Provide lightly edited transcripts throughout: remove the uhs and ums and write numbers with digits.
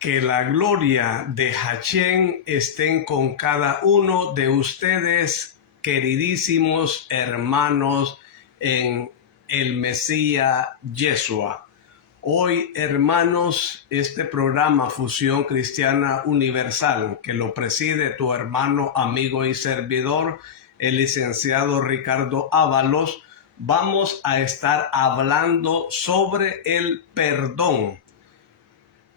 Que la gloria de Hachén estén con cada uno de ustedes, queridísimos hermanos en el Mesías Yeshua. Hoy, hermanos, este programa Fusión Cristiana Universal, que lo preside tu hermano, amigo y servidor, el licenciado Ricardo Ábalos, vamos a estar hablando sobre el perdón.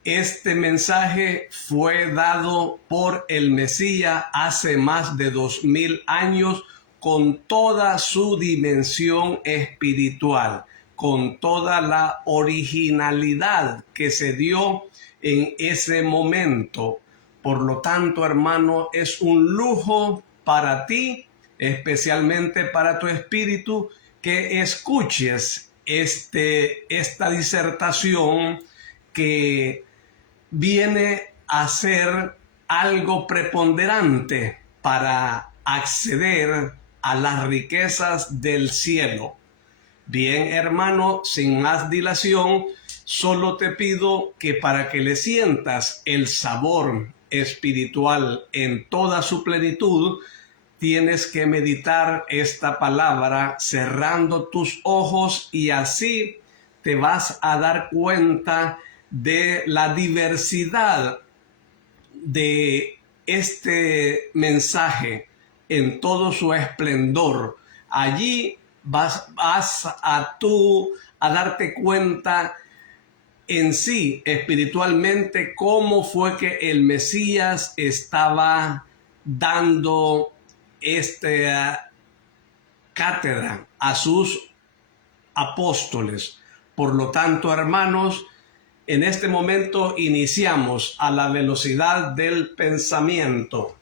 Este mensaje fue dado por el Mesías hace más de 2000 años con toda su dimensión espiritual, con toda la originalidad que se dio en ese momento. Por lo tanto, hermano, es un lujo para ti, especialmente para tu espíritu, que escuches esta disertación que viene a ser algo preponderante para acceder a las riquezas del cielo. Bien, hermano, sin más dilación, solo te pido que para que le sientas el sabor espiritual en toda su plenitud, tienes que meditar esta palabra cerrando tus ojos y así te vas a dar cuenta de la diversidad de este mensaje en todo su esplendor. Allí vas a darte cuenta en sí espiritualmente cómo fue que el Mesías estaba dando esta cátedra a sus apóstoles. Por lo tanto, hermanos, en este momento iniciamos a la velocidad del pensamiento.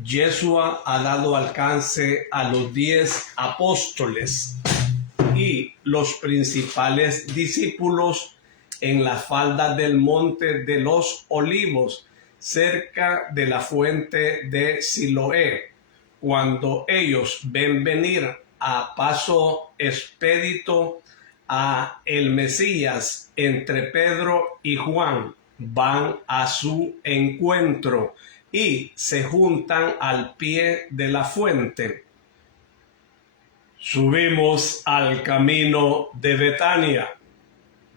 Yeshua ha dado alcance a los 10 apóstoles y los principales discípulos en la falda del monte de los olivos, cerca de la fuente de Siloé. Cuando ellos ven venir a paso expedito a el Mesías entre Pedro y Juan, van a su encuentro y se juntan al pie de la fuente. Subimos al camino de Betania.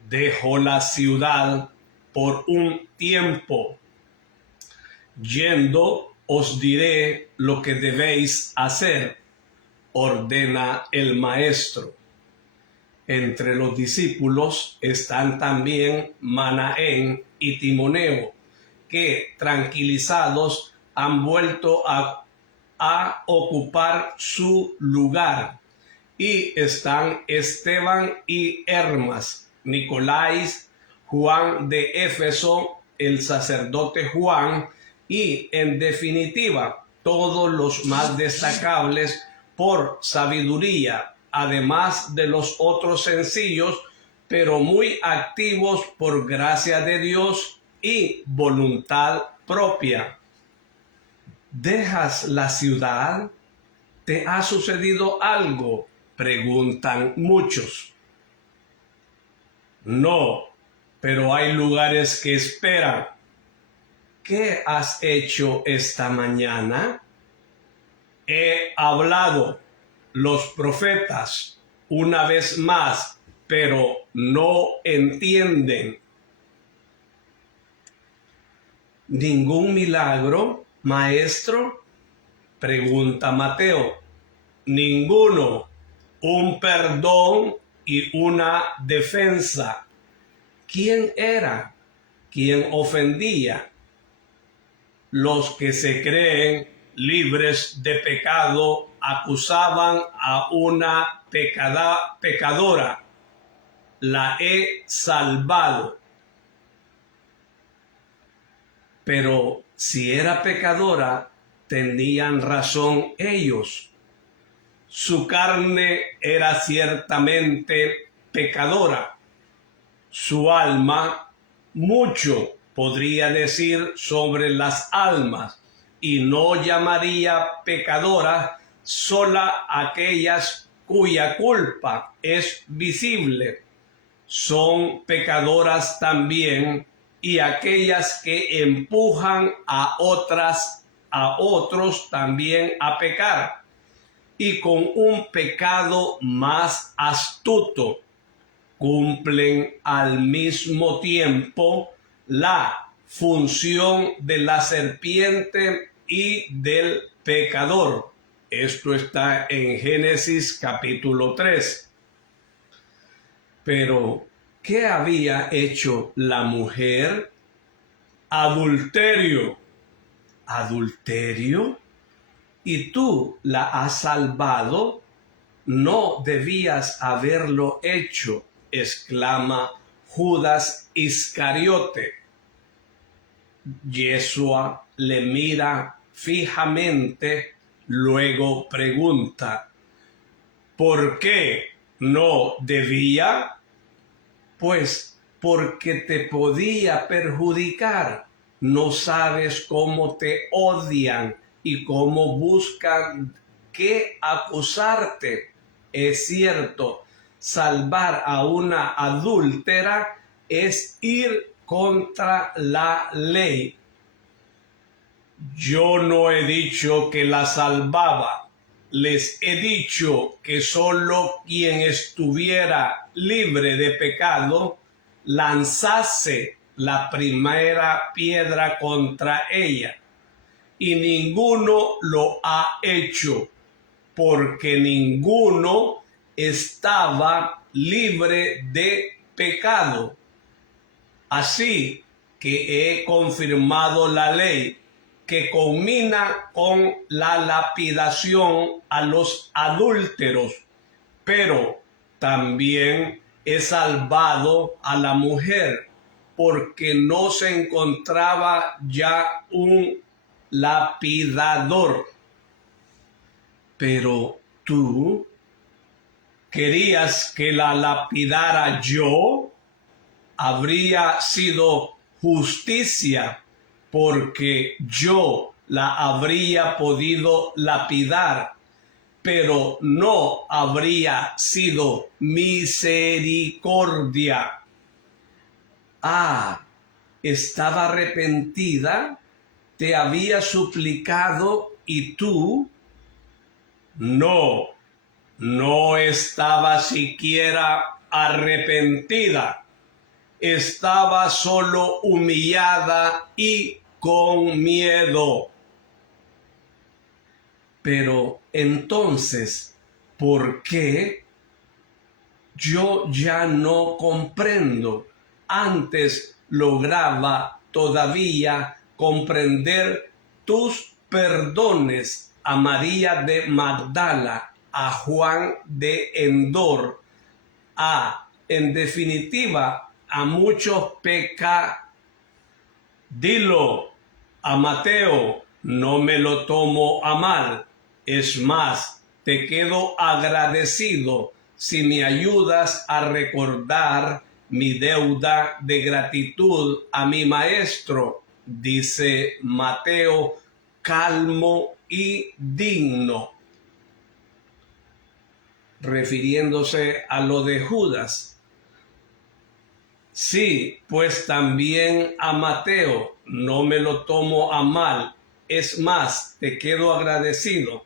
Dejó la ciudad por un tiempo. Yendo, os diré lo que debéis hacer, ordena el maestro. Entre los discípulos están también Manaén y Timoneo, que tranquilizados han vuelto a ocupar su lugar. Y están Esteban y Hermas, Nicolás, Juan de Éfeso, el sacerdote Juan, y en definitiva todos los más destacables por sabiduría, además de los otros sencillos, pero muy activos por gracia de Dios y voluntad propia. ¿Dejas la ciudad? ¿Te ha sucedido algo?, preguntan muchos. No, pero hay lugares que esperan. ¿Qué has hecho esta mañana? He hablado los profetas una vez más, pero no entienden. ¿Ningún milagro, maestro?, pregunta Mateo. Ninguno. Un perdón y una defensa. ¿Quién era? ¿Quién ofendía? Los que se creen libres de pecado acusaban a una pecadora. La he salvado. Pero si era pecadora, tenían razón ellos. Su carne era ciertamente pecadora. Su alma, mucho podría decir sobre las almas, y no llamaría pecadora sola aquellas cuya culpa es visible. Son pecadoras también y aquellas que empujan a otros también a pecar, y con un pecado más astuto cumplen al mismo tiempo la función de la serpiente y del pecador. Esto está en Génesis capítulo 3. Pero, ¿qué había hecho la mujer? Adulterio. ¿Adulterio? ¿Y tú la has salvado? No debías haberlo hecho, exclama Judas Iscariote. Yeshua le mira fijamente, luego pregunta, ¿por qué no debía? Pues porque te podía perjudicar. No sabes cómo te odian y cómo buscan qué acusarte. Es cierto, salvar a una adúltera es ir contra la ley. Yo no he dicho que la salvaba. Les he dicho que solo quien estuviera libre de pecado lanzase la primera piedra contra ella. Y ninguno lo ha hecho, porque ninguno estaba libre de pecado. Así que he confirmado la ley, que culmina con la lapidación a los adúlteros, pero también he salvado a la mujer, porque no se encontraba ya un lapidador. Pero tú querías que la lapidara yo. Habría sido justicia, porque yo la habría podido lapidar, pero no habría sido misericordia. Estaba arrepentida, te había suplicado y tú no estaba siquiera arrepentida. Estaba solo humillada y con miedo. Pero entonces, ¿por qué? Yo ya no comprendo. Antes lograba todavía comprender tus perdones a María de Magdala, a Juan de Endor, en definitiva, a muchos Dilo a Mateo, no me lo tomo a mal. Es más, te quedo agradecido si me ayudas a recordar mi deuda de gratitud a mi maestro, dice Mateo, calmo y digno, refiriéndose a lo de Judas. Sí, pues también a Mateo, no me lo tomo a mal. Es más, te quedo agradecido.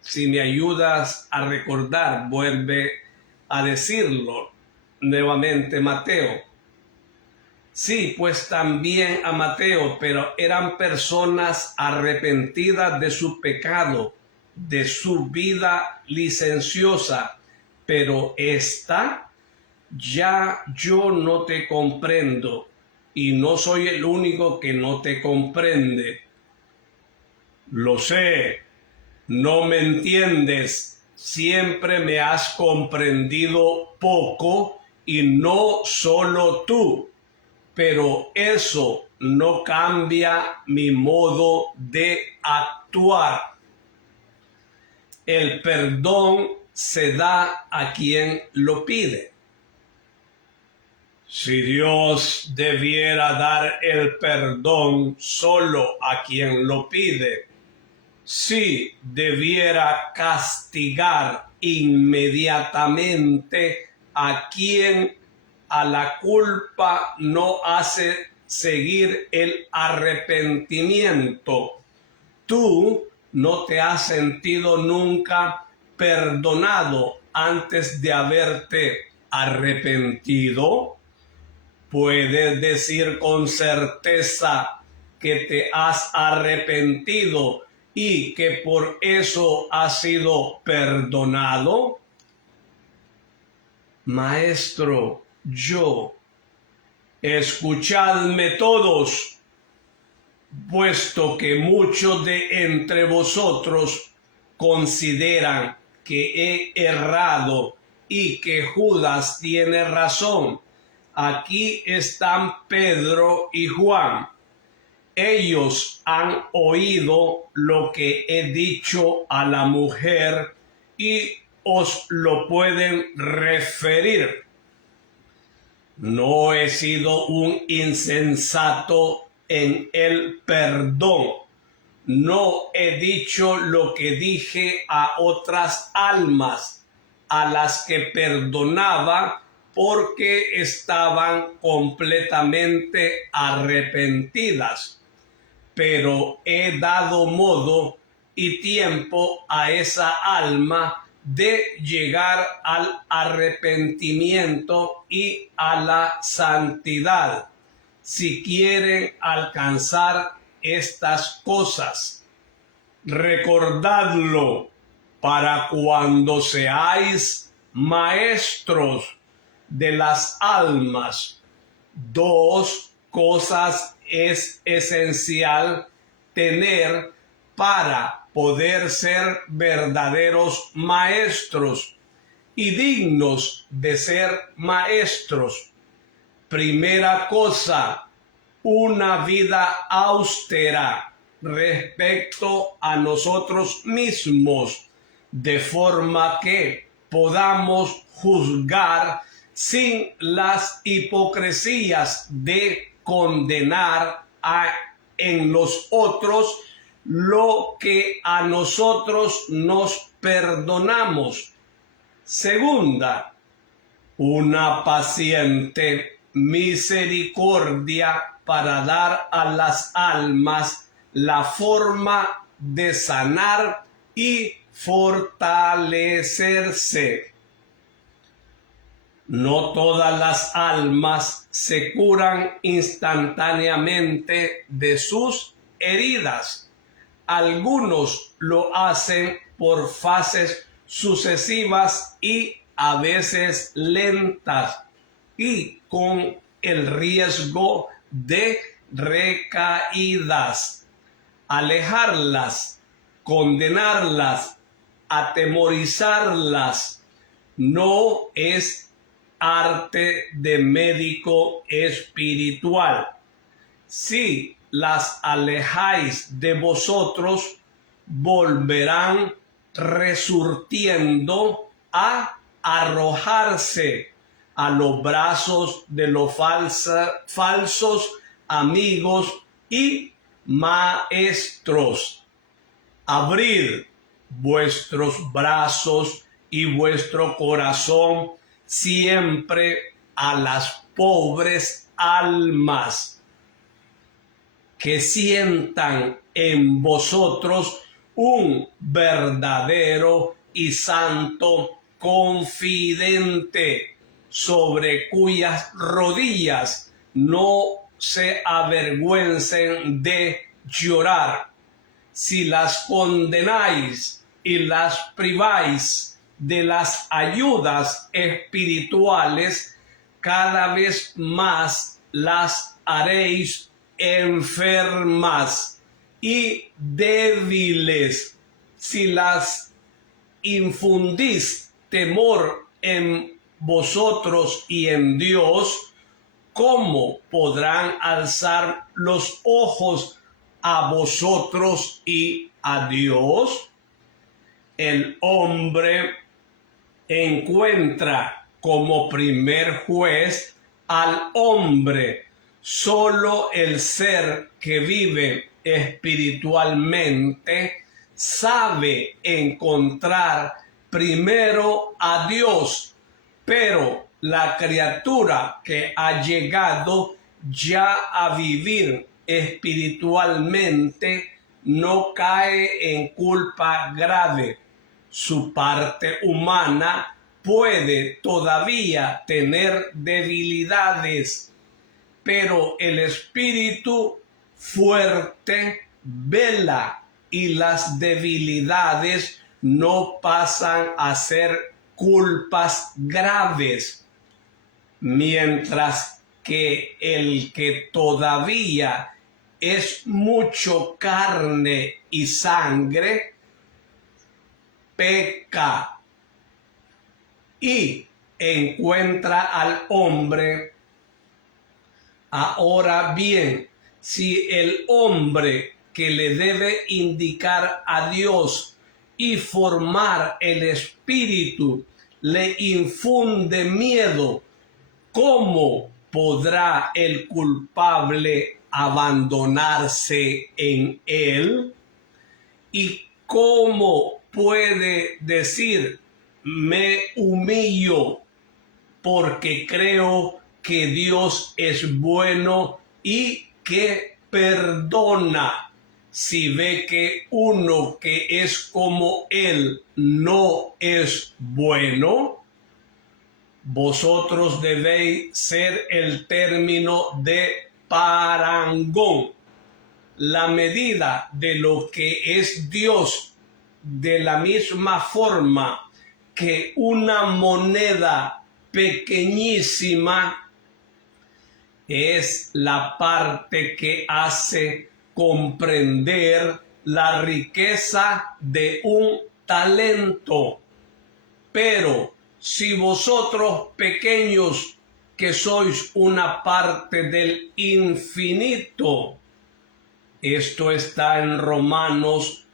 Si me ayudas a recordar, vuelve a decirlo nuevamente Mateo. Sí, pues también a Mateo, pero eran personas arrepentidas de su pecado, de su vida licenciosa, pero esta... Ya yo no te comprendo y no soy el único que no te comprende. Lo sé, no me entiendes, siempre me has comprendido poco y no solo tú, pero eso no cambia mi modo de actuar. El perdón se da a quien lo pide. Si Dios debiera dar el perdón solo a quien lo pide, si debiera castigar inmediatamente a quien a la culpa no hace seguir el arrepentimiento. Tú no te has sentido nunca perdonado antes de haberte arrepentido. Puedes decir con certeza que te has arrepentido y que por eso has sido perdonado. Maestro, escuchadme todos, puesto que muchos de entre vosotros consideran que he errado y que Judas tiene razón. Aquí están Pedro y Juan. Ellos han oído lo que he dicho a la mujer y os lo pueden referir. No he sido un insensato en el perdón. No he dicho lo que dije a otras almas, a las que perdonaba porque estaban completamente arrepentidas. Pero he dado modo y tiempo a esa alma de llegar al arrepentimiento y a la santidad, si quieren alcanzar estas cosas. Recordadlo para cuando seáis maestros de las almas. Dos cosas es esencial tener para poder ser verdaderos maestros y dignos de ser maestros. Primera cosa, una vida austera respecto a nosotros mismos, de forma que podamos juzgar sin las hipocresías de condenar en los otros lo que a nosotros nos perdonamos. Segunda, una paciente misericordia para dar a las almas la forma de sanar y fortalecerse. No todas las almas se curan instantáneamente de sus heridas. Algunos lo hacen por fases sucesivas y a veces lentas y con el riesgo de recaídas. Alejarlas, condenarlas, atemorizarlas no es arte de médico espiritual. Si las alejáis de vosotros, volverán resurtiendo a arrojarse a los brazos de los falsos amigos y maestros. Abrid vuestros brazos y vuestro corazón siempre a las pobres almas que sientan en vosotros un verdadero y santo confidente, sobre cuyas rodillas no se avergüencen de llorar. Si las condenáis y las priváis de las ayudas espirituales, cada vez más las haréis enfermas y débiles. Si las infundís temor en vosotros y en Dios, ¿cómo podrán alzar los ojos a vosotros y a Dios? El hombre encuentra como primer juez al hombre. Solo el ser que vive espiritualmente sabe encontrar primero a Dios, pero la criatura que ha llegado ya a vivir espiritualmente, no cae en culpa grave. Su parte humana puede todavía tener debilidades, pero el espíritu fuerte vela y las debilidades no pasan a ser culpas graves, mientras que el que todavía es mucho carne y sangre, peca y encuentra al hombre. Ahora bien, si el hombre que le debe indicar a Dios y formar el espíritu le infunde miedo, ¿cómo podrá el culpable abandonarse en él? ¿Y cómo puede decir, me humillo porque creo que Dios es bueno y que perdona, si ve que uno que es como Él no es bueno? Vosotros debéis ser el término de parangón, la medida de lo que es Dios, de la misma forma que una moneda pequeñísima es la parte que hace comprender la riqueza de un talento. Pero si vosotros pequeños, que sois una parte del infinito, esto está en Romanos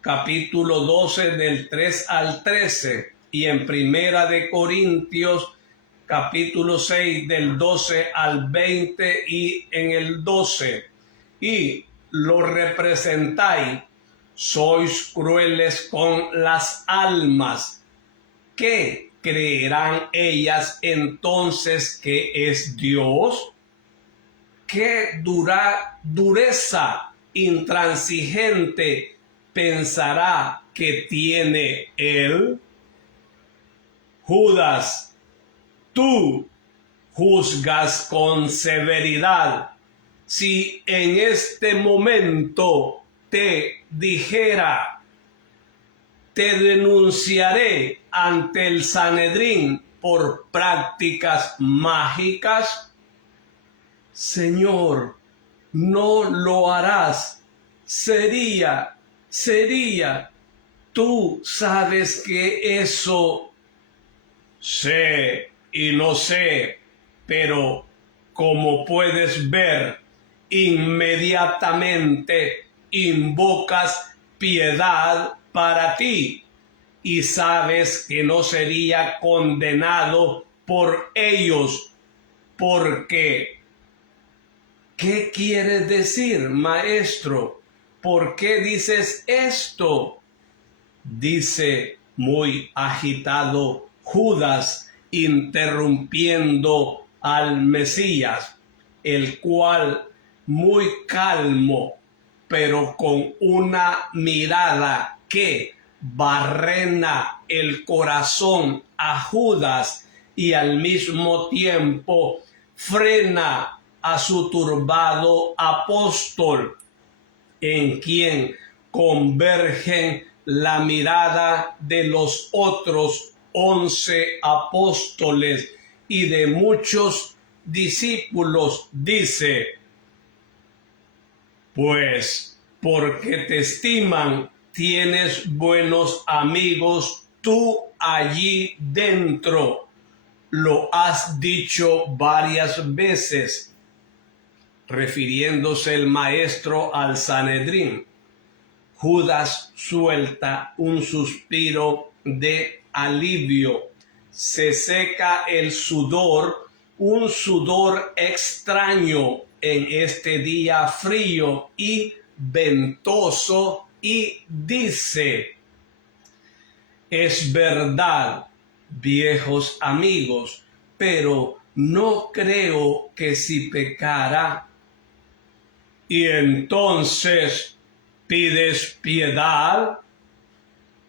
capítulo 12 del 3 al 13 y en Primera de Corintios capítulo 6 del 12 al 20 y en el 12, y lo representáis, sois crueles con las almas. ¿Qué creerán ellas entonces que es Dios? ¿Qué dureza intransigente pensará que tiene Él? Judas, tú juzgas con severidad. Si en este momento te dijera, te denunciaré ante el Sanedrín por prácticas mágicas, Señor, no lo harás. Sería, tú sabes que eso sé y lo sé, pero como puedes ver, inmediatamente invocas piedad para ti y sabes que no sería condenado por ellos, porque ¿qué quiere decir, maestro? ¿Por qué dices esto? Dice muy agitado Judas, interrumpiendo al Mesías, el cual muy calmo, pero con una mirada que barrena el corazón a Judas y al mismo tiempo frena a su turbado apóstol, en quien convergen la mirada de los otros 11 apóstoles y de muchos discípulos. Dice, pues porque te estiman, tienes buenos amigos tú allí dentro. Lo has dicho varias veces, refiriéndose el maestro al Sanedrín. Judas suelta un suspiro de alivio, se seca el sudor, un sudor extraño en este día frío y ventoso, y dice, es verdad, viejos amigos, pero no creo que si pecara y entonces pides piedad,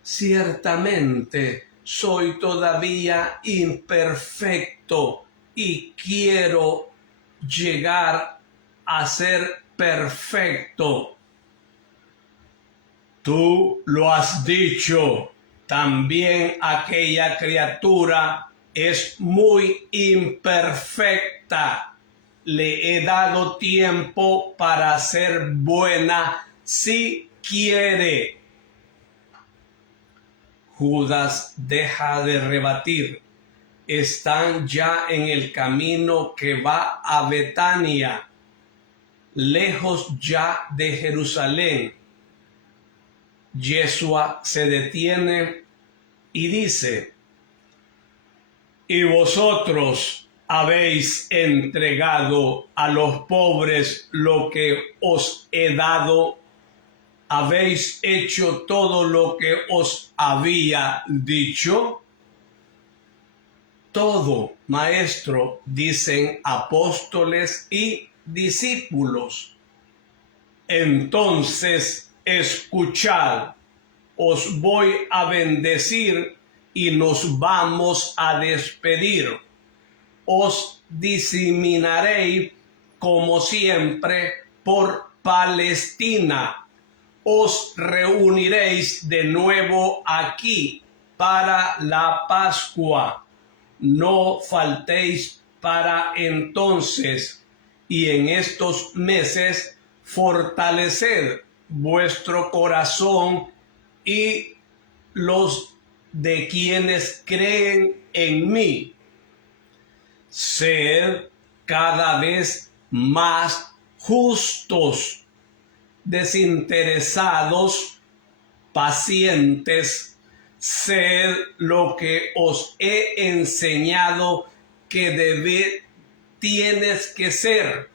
ciertamente soy todavía imperfecto y quiero llegar a ser perfecto. Tú lo has dicho, también aquella criatura es muy imperfecta. Le he dado tiempo para ser buena si quiere. Judas deja de rebatir. Están ya en el camino que va a Betania, lejos ya de Jerusalén. Yeshua se detiene y dice: y vosotros habéis entregado a los pobres lo que os he dado, habéis hecho todo lo que os había dicho. Todo, maestro, dicen apóstoles y discípulos. Entonces, escuchad, os voy a bendecir y nos vamos a despedir. Os diseminaréis como siempre por Palestina. Os reuniréis de nuevo aquí para la Pascua. No faltéis para entonces, y en estos meses fortaleced vuestro corazón y los de quienes creen en mí. Sed cada vez más justos, desinteresados, pacientes. Sed lo que os he enseñado que tienes que ser.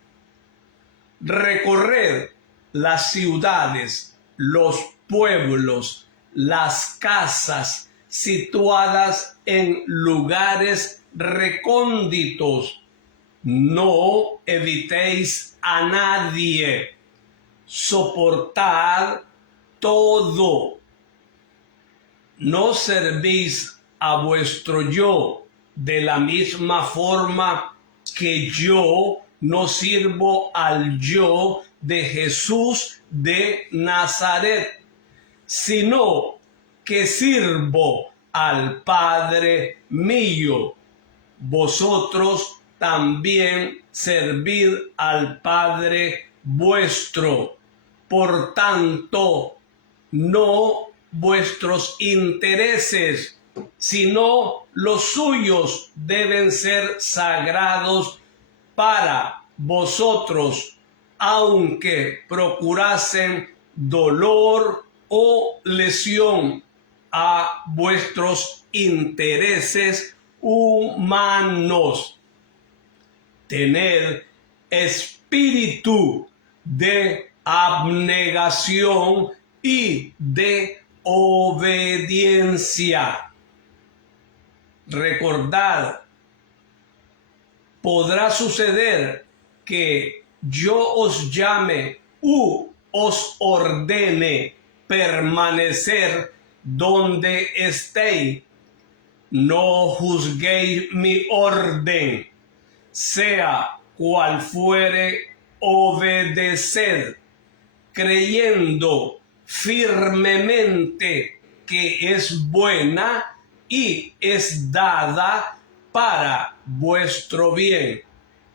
Recorred las ciudades, los pueblos, las casas situadas en lugares recónditos. No evitéis a nadie. Soportad todo. No servís a vuestro yo de la misma forma que yo no sirvo al yo de Jesús de Nazaret, sino que sirvo al Padre mío. Vosotros también servid al Padre vuestro. Por tanto, no vuestros intereses, sino los suyos deben ser sagrados para vosotros, aunque procurasen dolor o lesión a vuestros intereses humanos. Tened espíritu de abnegación y de obediencia. Recordad, podrá suceder que yo os llame u os ordene permanecer donde estéis. No juzguéis mi orden, sea cual fuere, obedeced, creyendo firmemente que es buena y es dada para vuestro bien.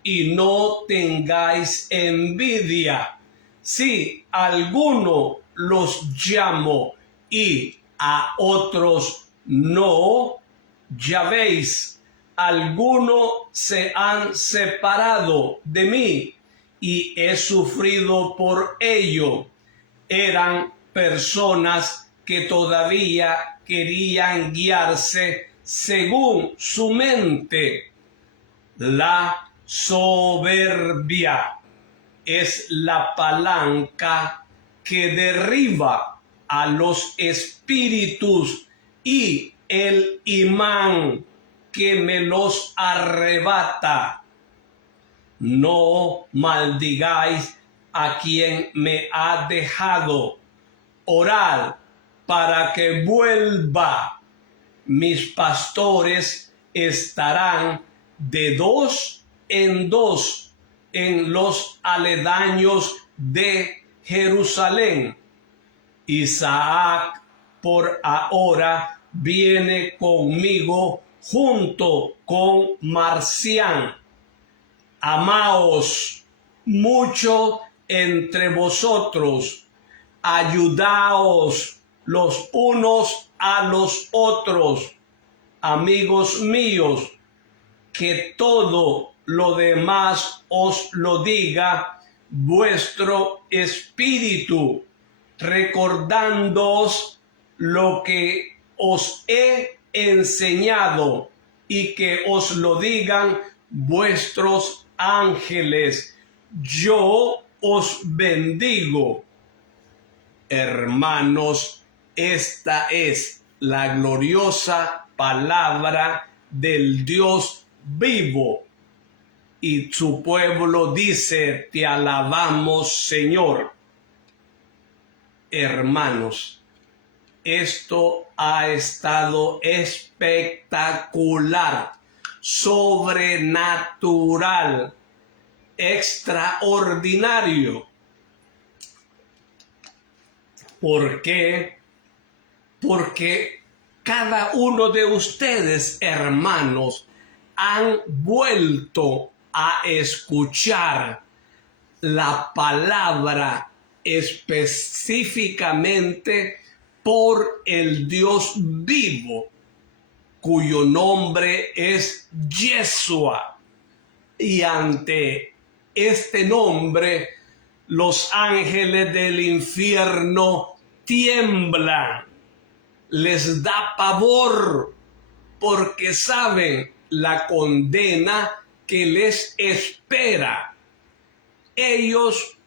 Y no tengáis envidia si alguno los llamo y a otros no. Ya veis, algunos se han separado de mí y he sufrido por ello. Eran personas que todavía querían guiarse según su mente. La soberbia es la palanca que derriba a los espíritus y el imán que me los arrebata. No maldigáis a quien me ha dejado. Orad para que vuelva. Mis pastores estarán de 2 en 2 en los aledaños de Jerusalén. Isaac por ahora viene conmigo junto con Marcián. Amaos mucho entre vosotros, ayudaos los unos a los otros, amigos míos, que todo lo demás os lo diga vuestro espíritu, recordándoos lo que os he enseñado, y que os lo digan vuestros ángeles. Yo os bendigo. Hermanos, esta es la gloriosa palabra del Dios vivo. Y su pueblo dice: te alabamos, Señor. Hermanos, esto ha estado espectacular, sobrenatural, extraordinario. ¿Por qué? Porque cada uno de ustedes, hermanos, han vuelto a escuchar la palabra específicamente por el Dios vivo, cuyo nombre es Yeshua. Y ante este nombre, los ángeles del infierno tiemblan, les da pavor, porque saben la condena que les espera. Ellos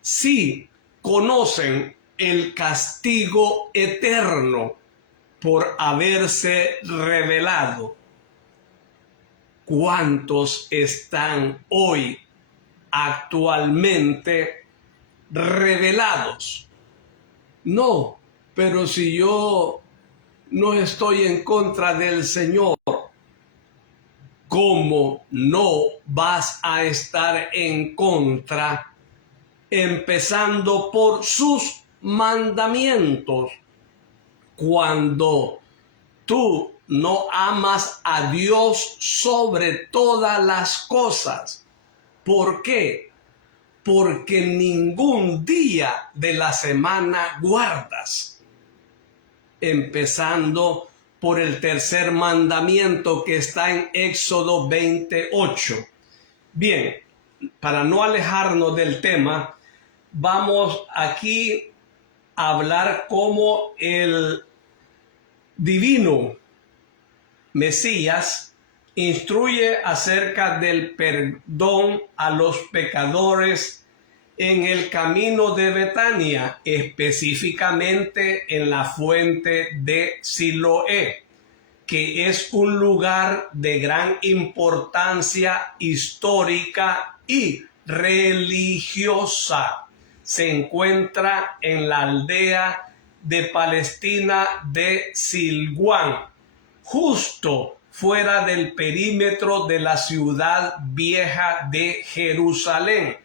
sí conocen el castigo eterno por haberse rebelado. ¿Cuántos están hoy actualmente rebelados? No, pero si yo no estoy en contra del Señor, ¿cómo no vas a estar en contra, empezando por sus mandamientos? Cuando tú no amas a Dios sobre todas las cosas. ¿Por qué? Porque ningún día de la semana guardas. Empezando por el tercer mandamiento que está en Éxodo 28. Bien, para no alejarnos del tema, vamos aquí a hablar cómo el divino Mesías instruye acerca del perdón a los pecadores en el camino de Betania, específicamente en la fuente de Siloé, que es un lugar de gran importancia histórica y religiosa. Se encuentra en la aldea de Palestina de Silguán, justo fuera del perímetro de la ciudad vieja de Jerusalén.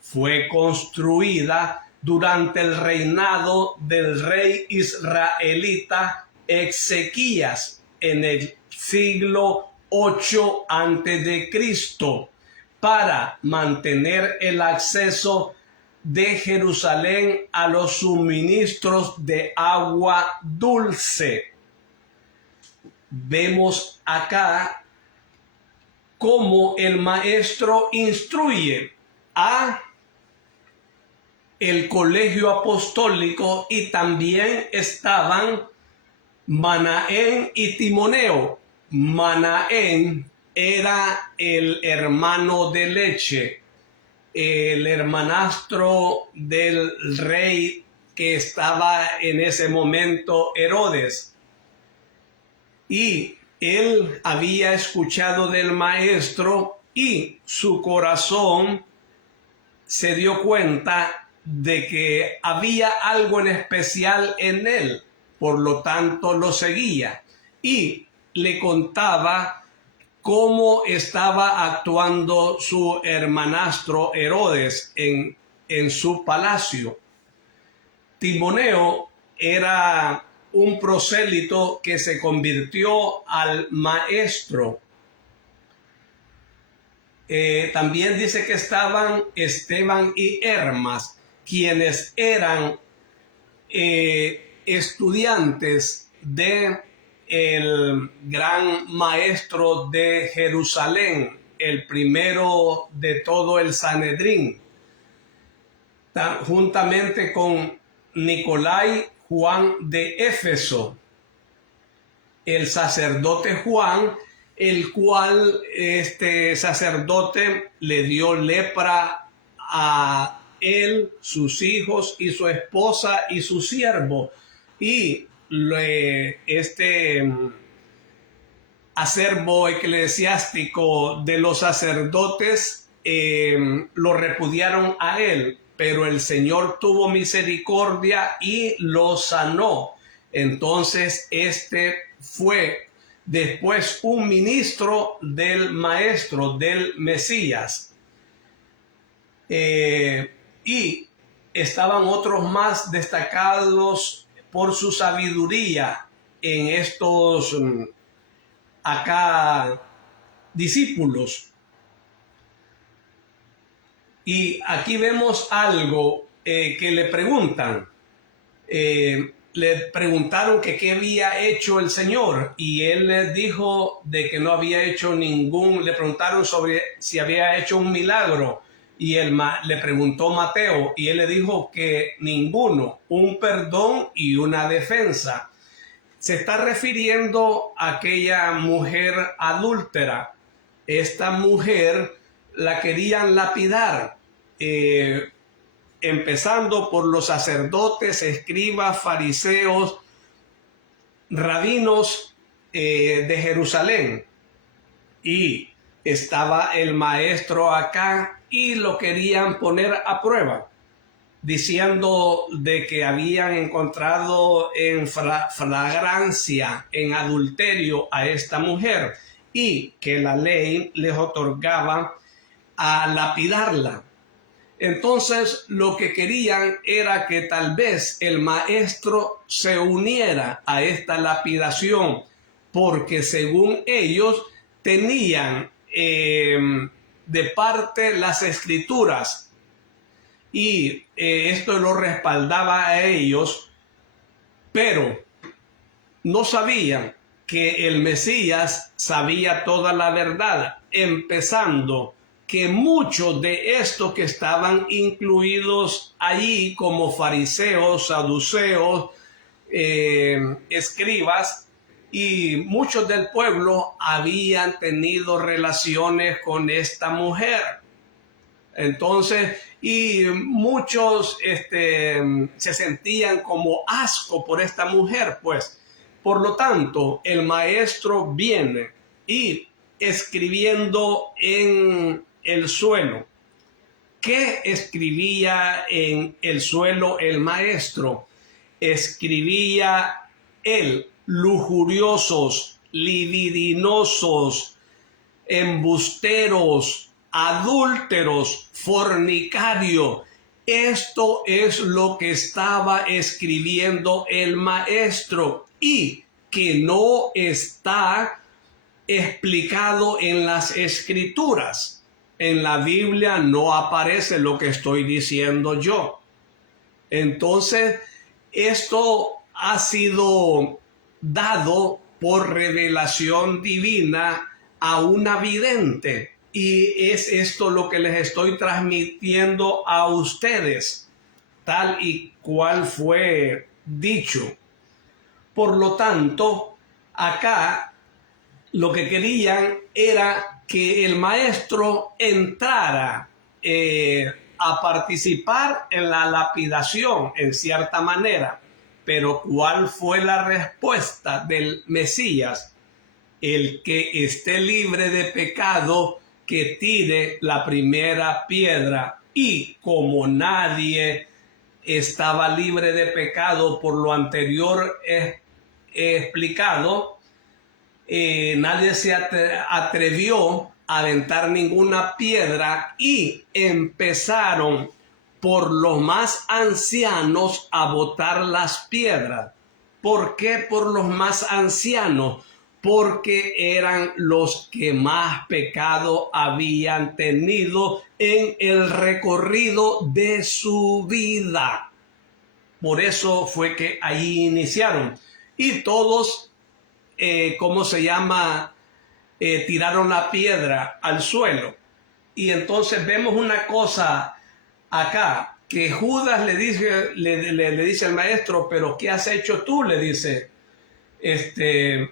Fue construida durante el reinado del rey israelita Ezequías en el siglo 8 a.C. para mantener el acceso de Jerusalén a los suministros de agua dulce. Vemos acá cómo el maestro instruye a el colegio apostólico, y también estaban Manaén y Timoneo. Manaén era el hermano de leche, el hermanastro del rey que estaba en ese momento, Herodes. Y Él había escuchado del maestro y su corazón se dio cuenta de que había algo en especial en él, por lo tanto lo seguía y le contaba cómo estaba actuando su hermanastro Herodes en su palacio. Timoneo era un prosélito que se convirtió al maestro. También dice que estaban Esteban y Hermas, quienes eran estudiantes de el gran maestro de Jerusalén, el primero de todo el Sanedrín, juntamente con Nicolai Juan de Éfeso, el sacerdote Juan, el cual este sacerdote le dio lepra a él, sus hijos y su esposa y su siervo, y este acervo eclesiástico de los sacerdotes lo repudiaron a él, pero el Señor tuvo misericordia y lo sanó. Entonces este fue después un ministro del maestro, del Mesías. Y estaban otros más destacados por su sabiduría en estos acá discípulos. Y aquí vemos algo que le preguntan. Le preguntaron que qué había hecho el Señor y él les dijo de que no había hecho ningún. Le preguntaron sobre si había hecho un milagro y le preguntó Mateo y él le dijo que ninguno, un perdón y una defensa. Se está refiriendo a aquella mujer adúltera. Esta mujer la querían lapidar, empezando por los sacerdotes, escribas, fariseos, rabinos de Jerusalén. Y estaba el maestro acá y lo querían poner a prueba, diciendo de que habían encontrado en flagrancia, en adulterio a esta mujer y que la ley les otorgaba a lapidarla. Entonces lo que querían era que tal vez el maestro se uniera a esta lapidación, porque según ellos tenían de parte las escrituras y esto lo respaldaba a ellos, pero no sabían que el Mesías sabía toda la verdad, empezando que muchos de estos que estaban incluidos allí como fariseos, saduceos, escribas, y muchos del pueblo habían tenido relaciones con esta mujer. Entonces, y muchos se sentían como asco por esta mujer, pues. Por lo tanto, el maestro viene y escribiendo en el suelo. ¿Qué escribía en el suelo el maestro? Escribía él, lujuriosos, libidinosos, embusteros, adúlteros, fornicario. Esto es lo que estaba escribiendo el maestro y que no está explicado en las escrituras. En la Biblia no aparece lo que estoy diciendo yo. Entonces, esto ha sido dado por revelación divina a una vidente. Y es esto lo que les estoy transmitiendo a ustedes, tal y cual fue dicho. Por lo tanto, acá lo que querían era que el maestro entrara a participar en la lapidación, en cierta manera. Pero ¿cuál fue la respuesta del Mesías? el que esté libre de pecado, que tire la primera piedra. Y como nadie estaba libre de pecado por lo anterior explicado, nadie se atrevió a aventar ninguna piedra y empezaron por los más ancianos a botar las piedras. ¿Por qué por los más ancianos? Porque eran los que más pecado habían tenido en el recorrido de su vida. Por eso fue que ahí iniciaron. Y todos, tiraron la piedra al suelo. Y entonces vemos una cosa acá, que Judas le dice al maestro, pero ¿qué has hecho tú? Le dice, de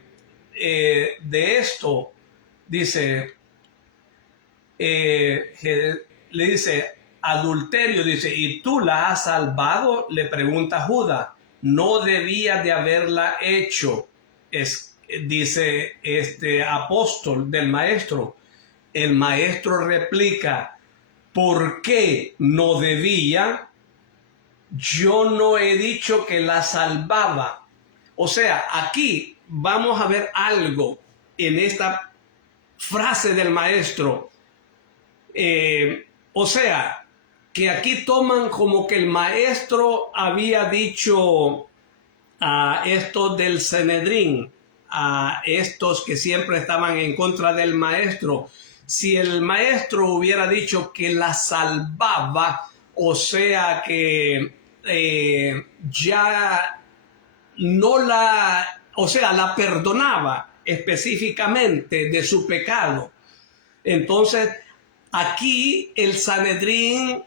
esto, dice, le dice, adulterio, dice, ¿y tú la has salvado? Le pregunta Judas, no debía de haberla hecho, dice este apóstol del maestro. El maestro replica, ¿por qué no debía? Yo no he dicho que la salvaba. O sea, aquí vamos a ver algo en esta frase del maestro. O sea, que aquí toman como que el maestro había dicho a estos del Sanedrín, a estos que siempre estaban en contra del maestro, si el maestro hubiera dicho que la salvaba, o sea que ya no la, o sea, la perdonaba específicamente de su pecado. Entonces, aquí el Sanedrín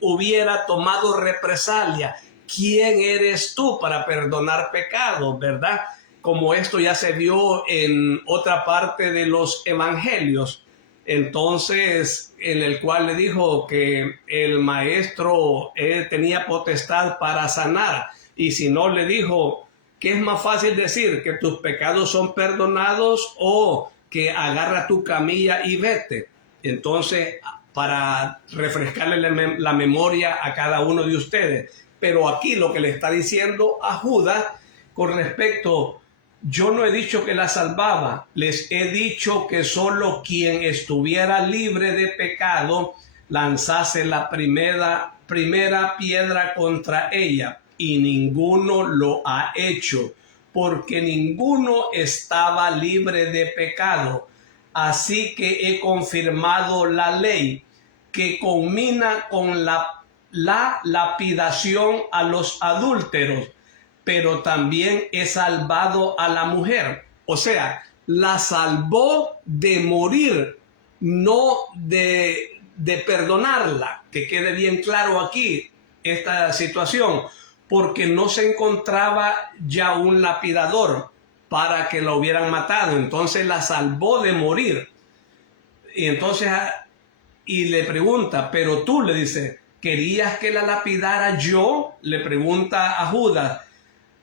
hubiera tomado represalia. ¿Quién eres tú para perdonar pecados, verdad? Como esto ya se vio en otra parte de los evangelios. Entonces, en el cual le dijo que el maestro tenía potestad para sanar. Y si no, le dijo, ¿qué es más fácil decir? ¿Que tus pecados son perdonados o que agarra tu camilla y vete? Entonces, para refrescarle la memoria a cada uno de ustedes. Pero aquí lo que le está diciendo a Judas con respecto, yo no he dicho que la salvaba, les he dicho que solo quien estuviera libre de pecado lanzase la primera piedra contra ella, y ninguno lo ha hecho, porque ninguno estaba libre de pecado. Así que he confirmado la ley, que culmina con la lapidación a los adúlteros, pero también he salvado a la mujer. O sea, la salvó de morir, no de perdonarla. Que quede bien claro aquí esta situación, porque no se encontraba ya un lapidador para que la hubieran matado. Entonces la salvó de morir. Y entonces, y le pregunta, pero tú, le dice, ¿querías que la lapidara yo? Le pregunta a Judas.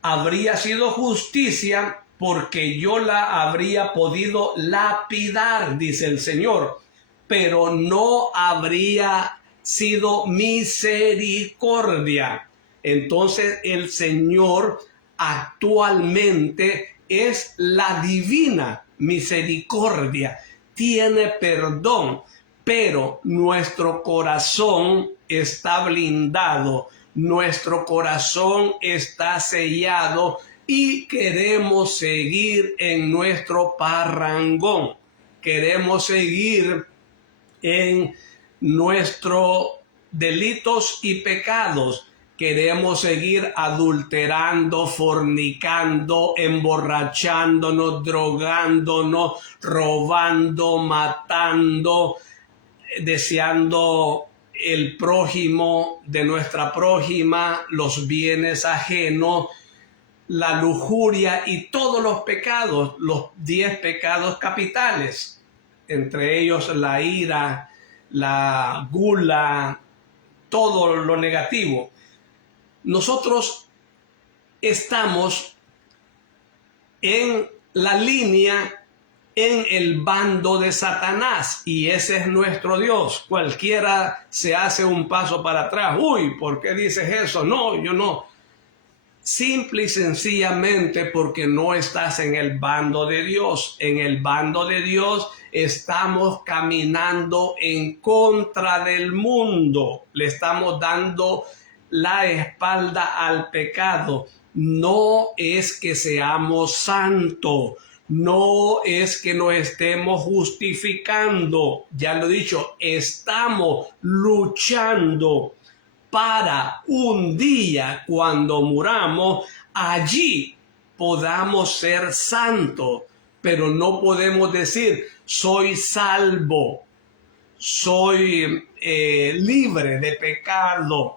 Habría sido justicia porque yo la habría podido lapidar, dice el Señor, pero no habría sido misericordia. Entonces el Señor actualmente es la divina misericordia, tiene perdón, pero nuestro corazón está blindado, nuestro corazón está sellado y queremos seguir en nuestro parrangón, queremos seguir en nuestros delitos y pecados. Queremos seguir adulterando, fornicando, emborrachándonos, drogándonos, robando, matando, deseando el prójimo de nuestra prójima, los bienes ajenos, la lujuria y todos los pecados, los 10 pecados capitales, entre ellos la ira, la gula, todo lo negativo. Nosotros estamos en la línea en el bando de Satanás, y ese es nuestro Dios. Cualquiera se hace un paso para atrás. Uy, ¿por qué dices eso? No, yo no. Simple y sencillamente porque no estás en el bando de Dios. En el bando de Dios estamos caminando en contra del mundo. Le estamos dando la espalda al pecado. No es que seamos santos. No es que nos estemos justificando. Ya lo he dicho, estamos luchando para un día cuando muramos, allí podamos ser santos, pero no podemos decir soy salvo, soy libre de pecado,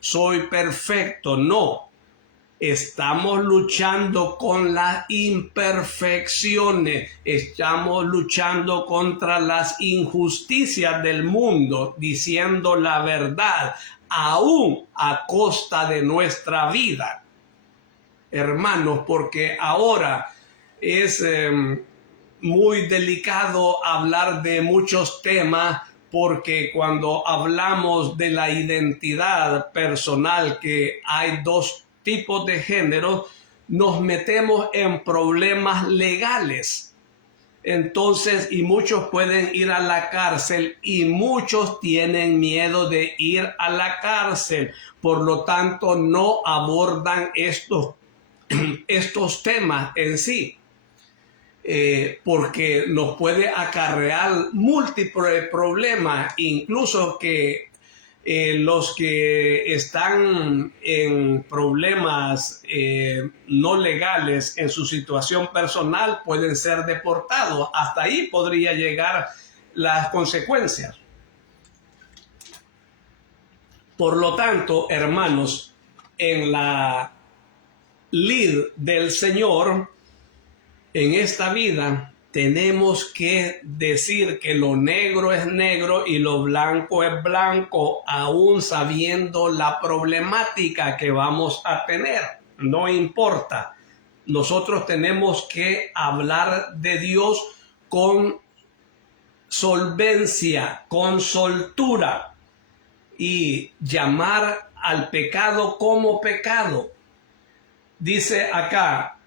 soy perfecto. No, estamos luchando con las imperfecciones, estamos luchando contra las injusticias del mundo, diciendo la verdad, aún a costa de nuestra vida. Hermanos, porque ahora es muy delicado hablar de muchos temas, porque cuando hablamos de la identidad personal, que hay dos tipos de género, nos metemos en problemas legales. Entonces, y muchos pueden ir a la cárcel y muchos tienen miedo de ir a la cárcel. Por lo tanto, no abordan estos temas en sí. Porque nos puede acarrear múltiples problemas, incluso que los que están en problemas no legales en su situación personal pueden ser deportados. Hasta ahí podría llegar las consecuencias. Por lo tanto, hermanos, en la lid del Señor, en esta vida tenemos que decir que lo negro es negro y lo blanco es blanco, aún sabiendo la problemática que vamos a tener. No importa. Nosotros tenemos que hablar de Dios con solvencia, con soltura, y llamar al pecado como pecado. Dice acá,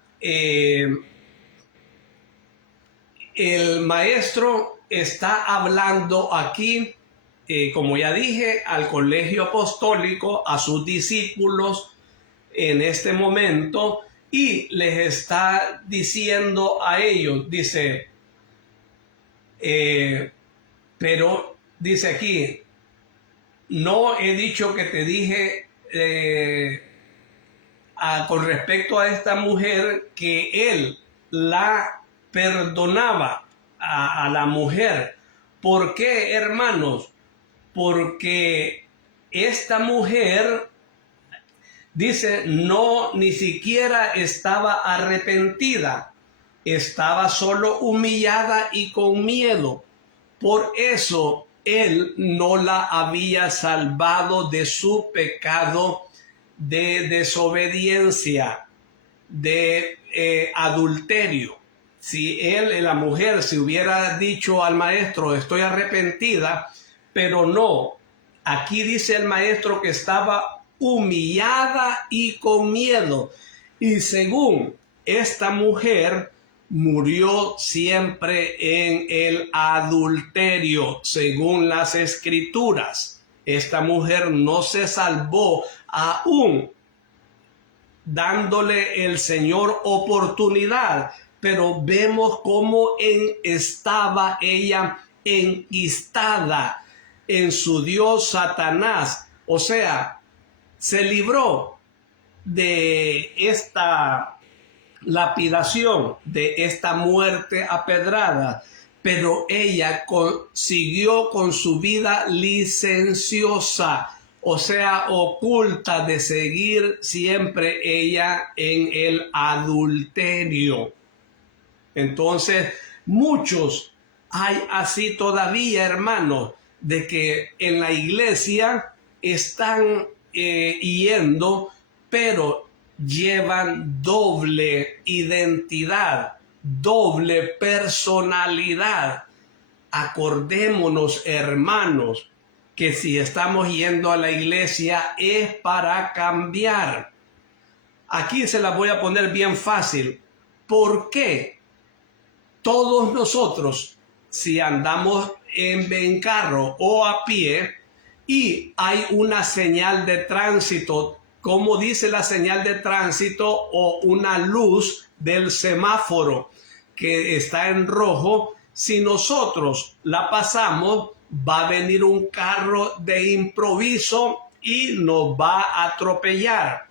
el maestro está hablando aquí, como ya dije, al colegio apostólico, a sus discípulos en este momento, y les está diciendo a ellos, dice, pero dice aquí, no he dicho que te dije con respecto a esta mujer que él la perdonaba a la mujer. ¿Por qué, hermanos? Porque esta mujer, dice, no, ni siquiera estaba arrepentida, estaba solo humillada y con miedo. Por eso él no la había salvado de su pecado de desobediencia, de adulterio. Si él, la mujer, se hubiera dicho al maestro, estoy arrepentida, pero no. Aquí dice el maestro que estaba humillada y con miedo. Y según esta mujer, murió siempre en el adulterio, según las escrituras. Esta mujer no se salvó aún dándole el Señor oportunidad, pero vemos cómo estaba ella enquistada en su Dios Satanás. O sea, se libró de esta lapidación, de esta muerte apedrada, pero ella siguió con su vida licenciosa, o sea, oculta, de seguir siempre ella en el adulterio. Entonces, muchos hay así todavía, hermanos, de que en la iglesia están yendo, pero llevan doble identidad, doble personalidad. Acordémonos, hermanos, que si estamos yendo a la iglesia es para cambiar. Aquí se la voy a poner bien fácil. ¿Por qué todos nosotros, si andamos en carro o a pie y hay una señal de tránsito, como dice la señal de tránsito o una luz del semáforo que está en rojo, si nosotros la pasamos, va a venir un carro de improviso y nos va a atropellar?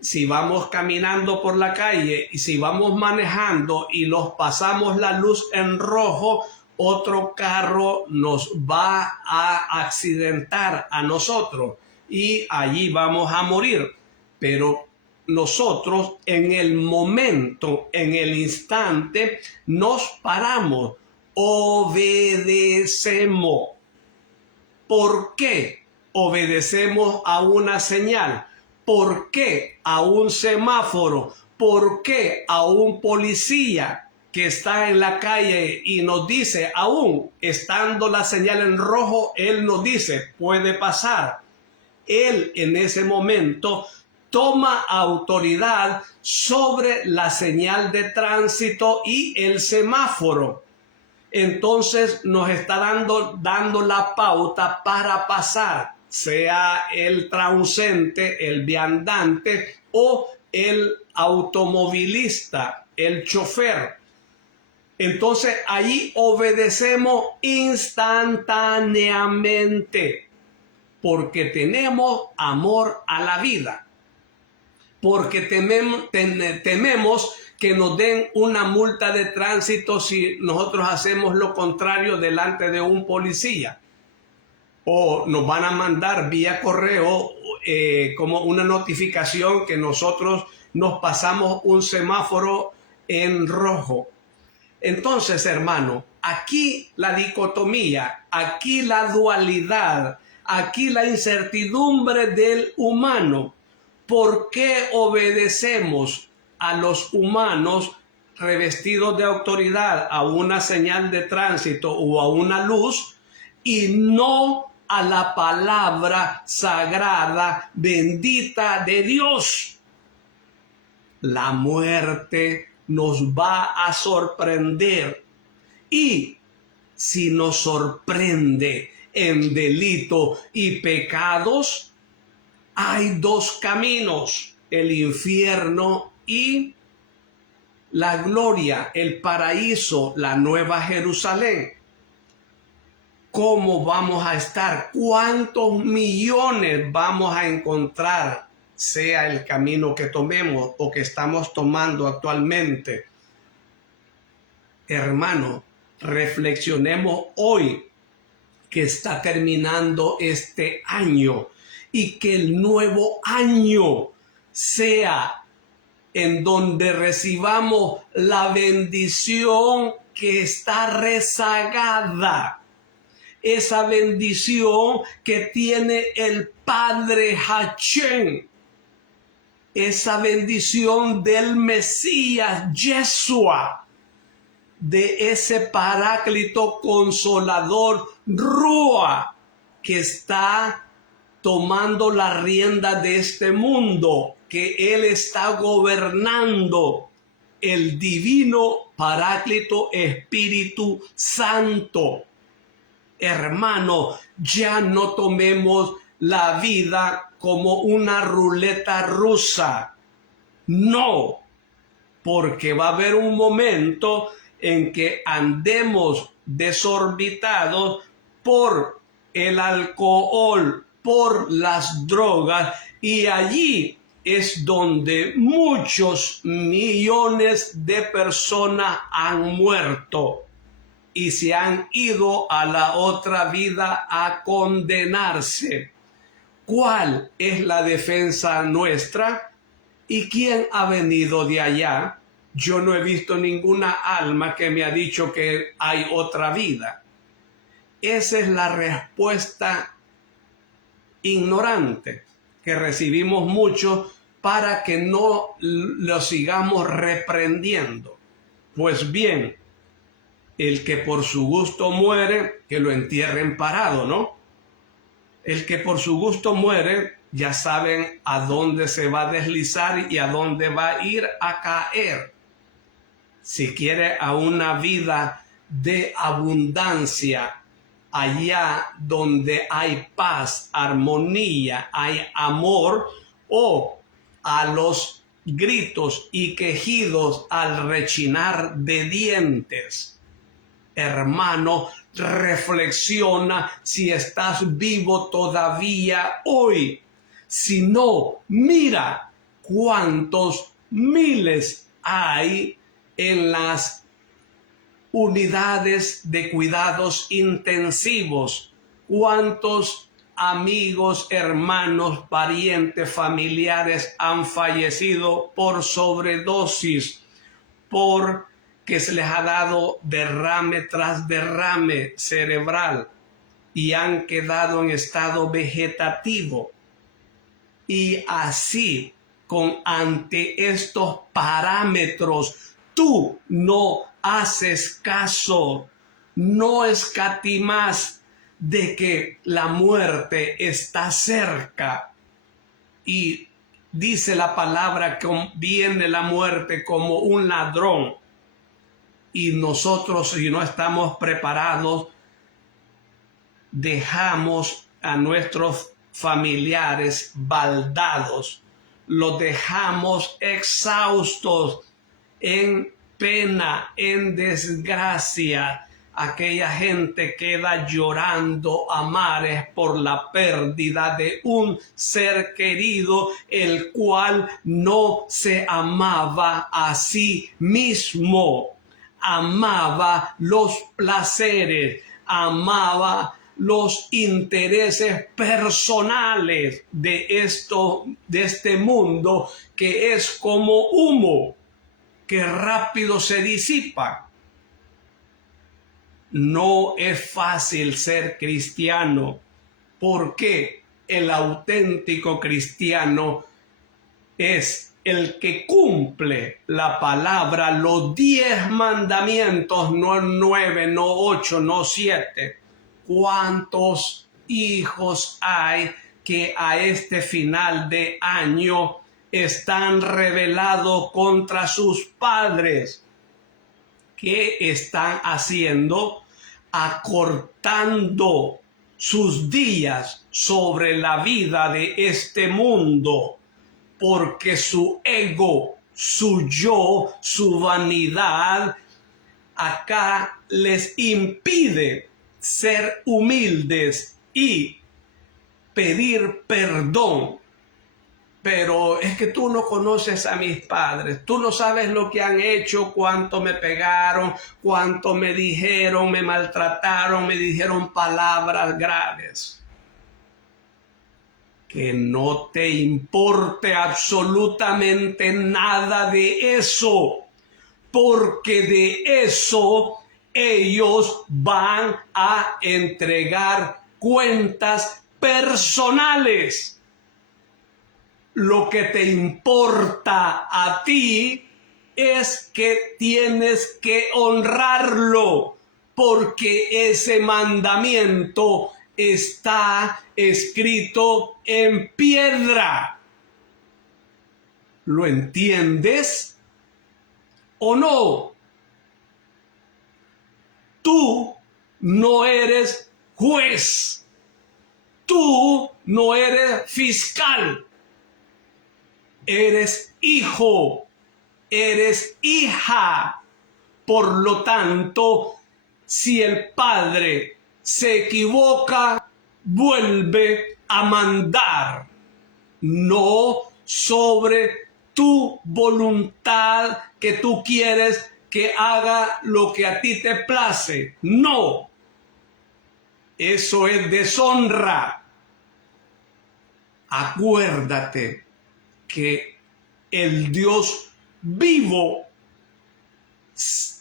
Si vamos caminando por la calle y si vamos manejando y los pasamos la luz en rojo, otro carro nos va a accidentar a nosotros y allí vamos a morir. Pero nosotros en el momento, en el instante, nos paramos, obedecemos. ¿Por qué obedecemos a una señal? ¿Por qué a un semáforo? ¿Por qué a un policía que está en la calle y nos dice, aún estando la señal en rojo, él nos dice, puede pasar? Él en ese momento toma autoridad sobre la señal de tránsito y el semáforo. Entonces nos está dando la pauta para pasar, sea el transeúnte, el viandante o el automovilista, el chofer. Entonces ahí obedecemos instantáneamente porque tenemos amor a la vida, porque tememos que nos den una multa de tránsito si nosotros hacemos lo contrario delante de un policía, o nos van a mandar vía correo como una notificación que nosotros nos pasamos un semáforo en rojo. Entonces, hermano, aquí la dicotomía, aquí la dualidad, aquí la incertidumbre del humano. ¿Por qué obedecemos a los humanos revestidos de autoridad a una señal de tránsito o a una luz y no a la palabra sagrada, bendita de Dios? La muerte nos va a sorprender, y si nos sorprende en delito y pecados, hay dos caminos: el infierno y la gloria, el paraíso, la nueva Jerusalén. ¿Cómo vamos a estar? ¿Cuántos millones vamos a encontrar, sea el camino que tomemos o que estamos tomando actualmente? Hermano, reflexionemos hoy que está terminando este año y que el nuevo año sea en donde recibamos la bendición que está rezagada. Esa bendición que tiene el Padre Hachén. Esa bendición del Mesías Yeshua. De ese Paráclito Consolador Rúa que está tomando la rienda de este mundo, que Él está gobernando, el divino Paráclito Espíritu Santo. Hermano, ya no tomemos la vida como una ruleta rusa. No, porque va a haber un momento en que andemos desorbitados por el alcohol, por las drogas, y allí es donde muchos millones de personas han muerto y se han ido a la otra vida a condenarse. ¿Cuál es la defensa nuestra? ¿Y quién ha venido de allá? Yo no he visto ninguna alma que me ha dicho que hay otra vida. Esa es la respuesta ignorante que recibimos muchos para que no lo sigamos reprendiendo. Pues bien, el que por su gusto muere, que lo entierren parado, ¿no? El que por su gusto muere, ya saben a dónde se va a deslizar y a dónde va a ir a caer. Si quiere a una vida de abundancia, allá donde hay paz, armonía, hay amor, o a los gritos y quejidos al rechinar de dientes. Hermano, reflexiona si estás vivo todavía hoy. Si no, mira cuántos miles hay en las unidades de cuidados intensivos, cuántos amigos, hermanos, parientes, familiares han fallecido por sobredosis, porque se les ha dado derrame tras derrame cerebral y han quedado en estado vegetativo. Y así, ante estos parámetros, tú no haces caso, no escatimas de que la muerte está cerca. Y dice la palabra que viene la muerte como un ladrón. Y nosotros, si no estamos preparados, dejamos a nuestros familiares baldados, los dejamos exhaustos, en pena, en desgracia. Aquella gente queda llorando a mares por la pérdida de un ser querido, el cual no se amaba a sí mismo, amaba los placeres, amaba los intereses personales de este mundo, que es como humo que rápido se disipa. No es fácil ser cristiano, porque el auténtico cristiano es el que cumple la palabra, los 10 mandamientos, no 9, no 8, no 7. ¿Cuántos hijos hay que a este final de año están rebelados contra sus padres? ¿Qué están haciendo? Acortando sus días sobre la vida de este mundo, porque su ego, su yo, su vanidad, acá les impide ser humildes y pedir perdón. Pero es que tú no conoces a mis padres, tú no sabes lo que han hecho, cuánto me pegaron, cuánto me dijeron, me maltrataron, me dijeron palabras graves. Que no te importe absolutamente nada de eso, porque de eso ellos van a entregar cuentas personales. Lo que te importa a ti es que tienes que honrarlo, porque ese mandamiento está escrito en piedra. ¿Lo entiendes o no? Tú no eres juez, tú no eres fiscal. Eres hijo, eres hija. Por lo tanto, si el padre se equivoca, vuelve a mandar, no sobre tu voluntad que tú quieres que haga lo que a ti te place. No, eso es deshonra. Acuérdate que el Dios vivo,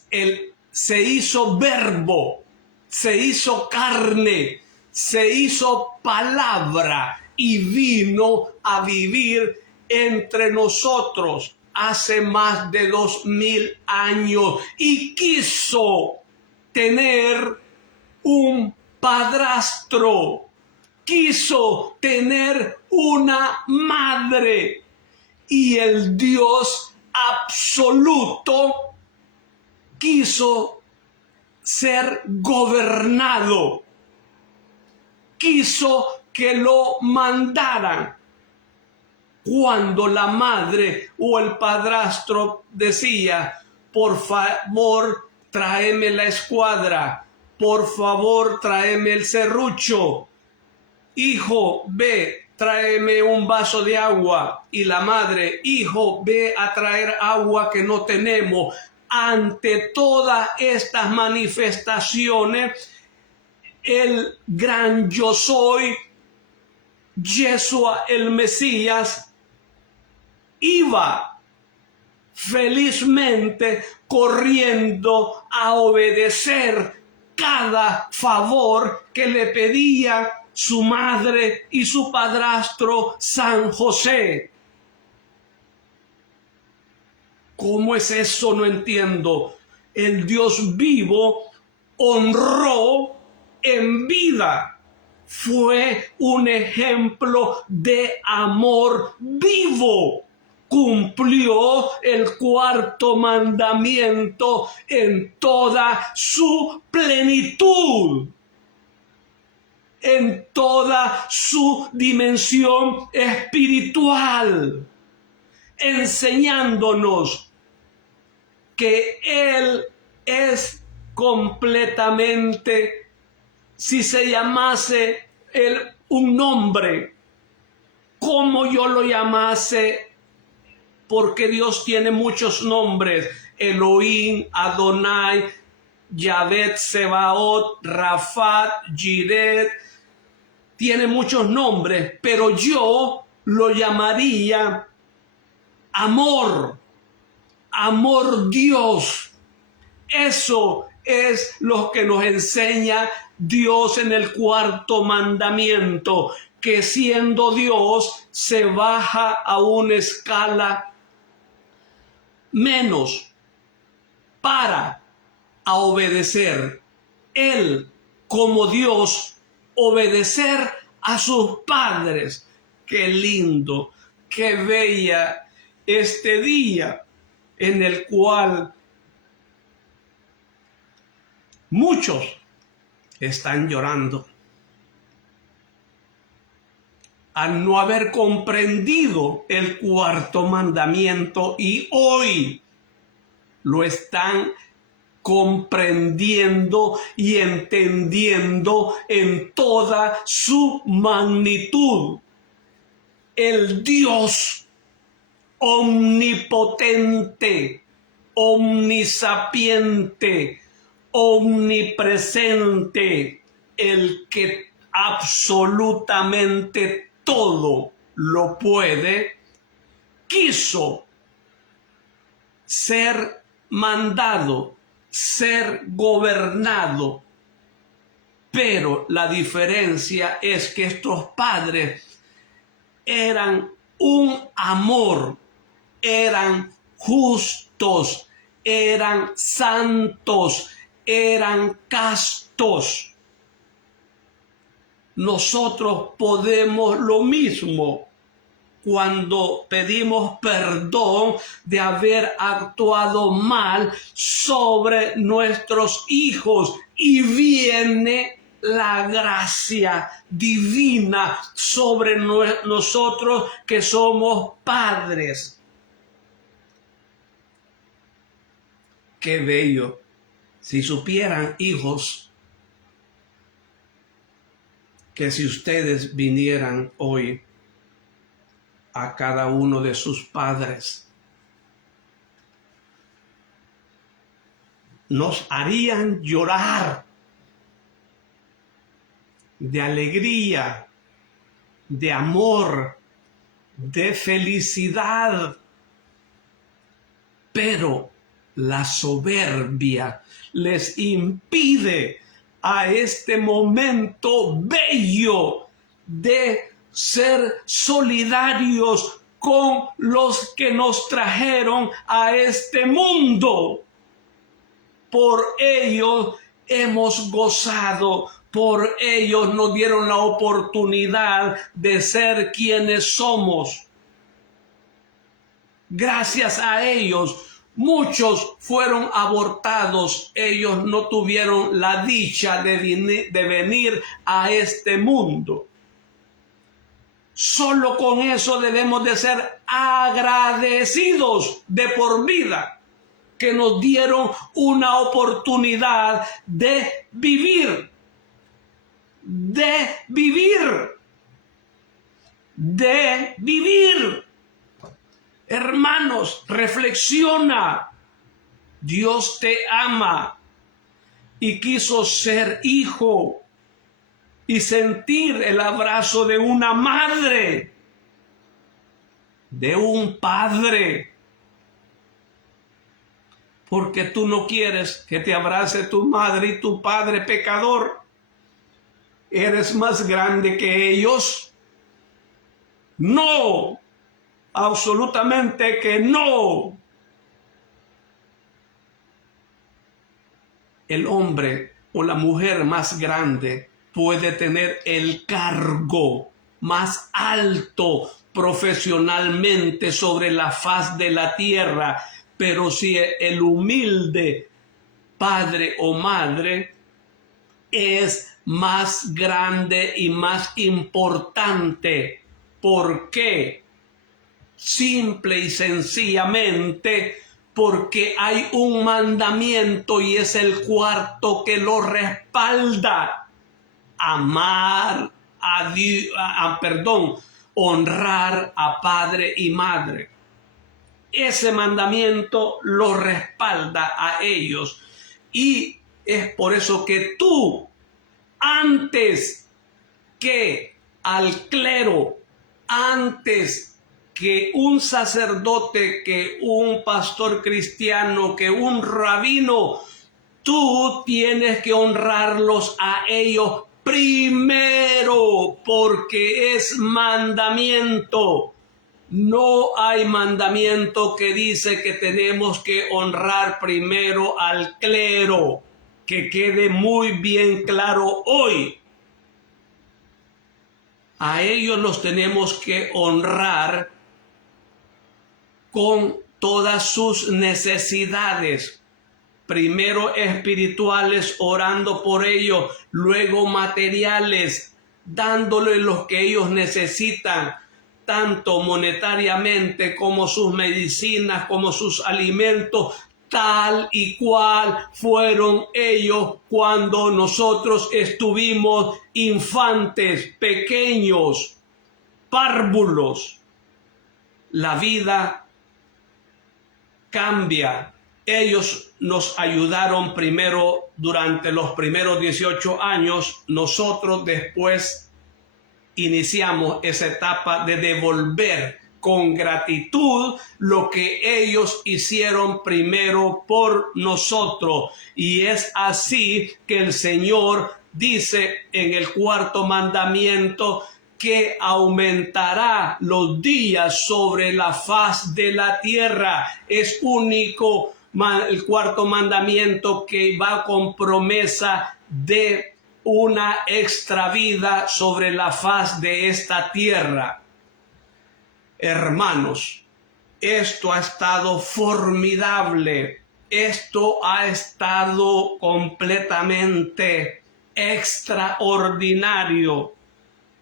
Él se hizo verbo, se hizo carne, se hizo palabra y vino a vivir entre nosotros hace más de 2000 años y quiso tener un padrastro, quiso tener una madre, y el Dios absoluto quiso ser gobernado, quiso que lo mandaran. Cuando la madre o el padrastro decía, por favor, tráeme la escuadra, por favor, tráeme el serrucho, hijo, ve, tráeme un vaso de agua. Y la madre, hijo, ve a traer agua que no tenemos. Ante todas estas manifestaciones, el gran yo soy, Yeshua el Mesías, iba felizmente corriendo a obedecer cada favor que le pedía su madre y su padrastro San José. ¿Cómo es eso? No entiendo. El Dios vivo honró en vida. Fue un ejemplo de amor vivo. Cumplió el cuarto mandamiento en toda su plenitud, en toda su dimensión espiritual, enseñándonos que Él es completamente, si se llamase un nombre, como yo lo llamase, porque Dios tiene muchos nombres: Elohim, Adonai, Yahvé, Sebaot, Rafat, Jiret, tiene muchos nombres, pero yo lo llamaría amor, amor Dios. Eso es lo que nos enseña Dios en el cuarto mandamiento, que siendo Dios se baja a una escala menos para obedecer. Él, como Dios, obedecer a sus padres. Qué lindo, qué bella este día en el cual muchos están llorando al no haber comprendido el cuarto mandamiento, y hoy lo están comprendiendo y entendiendo en toda su magnitud. El Dios omnipotente, omnisapiente, omnipresente, el que absolutamente todo lo puede, quiso ser mandado, ser gobernado. Pero la diferencia es que estos padres eran un amor, eran justos, eran santos, eran castos. Nosotros podemos lo mismo cuando pedimos perdón de haber actuado mal sobre nuestros hijos, y viene la gracia divina sobre nosotros que somos padres. Qué bello. Si supieran, hijos, que si ustedes vinieran hoy a cada uno de sus padres, nos harían llorar de alegría, de amor, de felicidad. Pero la soberbia les impide a este momento bello de ser solidarios con los que nos trajeron a este mundo. Por ellos hemos gozado, por ellos nos dieron la oportunidad de ser quienes somos. Gracias a ellos, muchos fueron abortados. Ellos no tuvieron la dicha de venir a este mundo. Solo con eso debemos de ser agradecidos de por vida, que nos dieron una oportunidad de vivir, de vivir, de vivir. Hermanos, reflexiona. Dios te ama y quiso ser hijo y sentir el abrazo de una madre, de un padre. Porque tú no quieres que te abrace tu madre y tu padre pecador. ¿Eres más grande que ellos? No. Absolutamente que no. El hombre o la mujer más grande puede tener el cargo más alto profesionalmente sobre la faz de la tierra, pero si el humilde padre o madre es más grande y más importante. ¿Por qué? Simple y sencillamente porque hay un mandamiento y es el cuarto que lo respalda. Honrar a padre y madre. Ese mandamiento lo respalda a ellos. Y es por eso que tú, antes que al clero, antes que un sacerdote, que un pastor cristiano, que un rabino, tú tienes que honrarlos a ellos primero, porque es mandamiento. No hay mandamiento que dice que tenemos que honrar primero al clero. Que quede muy bien claro hoy. A ellos los tenemos que honrar con todas sus necesidades, primero espirituales, orando por ellos, luego materiales, dándoles lo que ellos necesitan, tanto monetariamente como sus medicinas, como sus alimentos, tal y cual fueron ellos cuando nosotros estuvimos infantes, pequeños, párvulos. La vida cambia. Ellos nos ayudaron primero durante los primeros 18 años. Nosotros después iniciamos esa etapa de devolver con gratitud lo que ellos hicieron primero por nosotros. Y es así que el Señor dice en el cuarto mandamiento que aumentará los días sobre la faz de la tierra. Es único el cuarto mandamiento que va con promesa de una extra vida sobre la faz de esta tierra. Hermanos, esto ha estado formidable. Esto ha estado completamente extraordinario.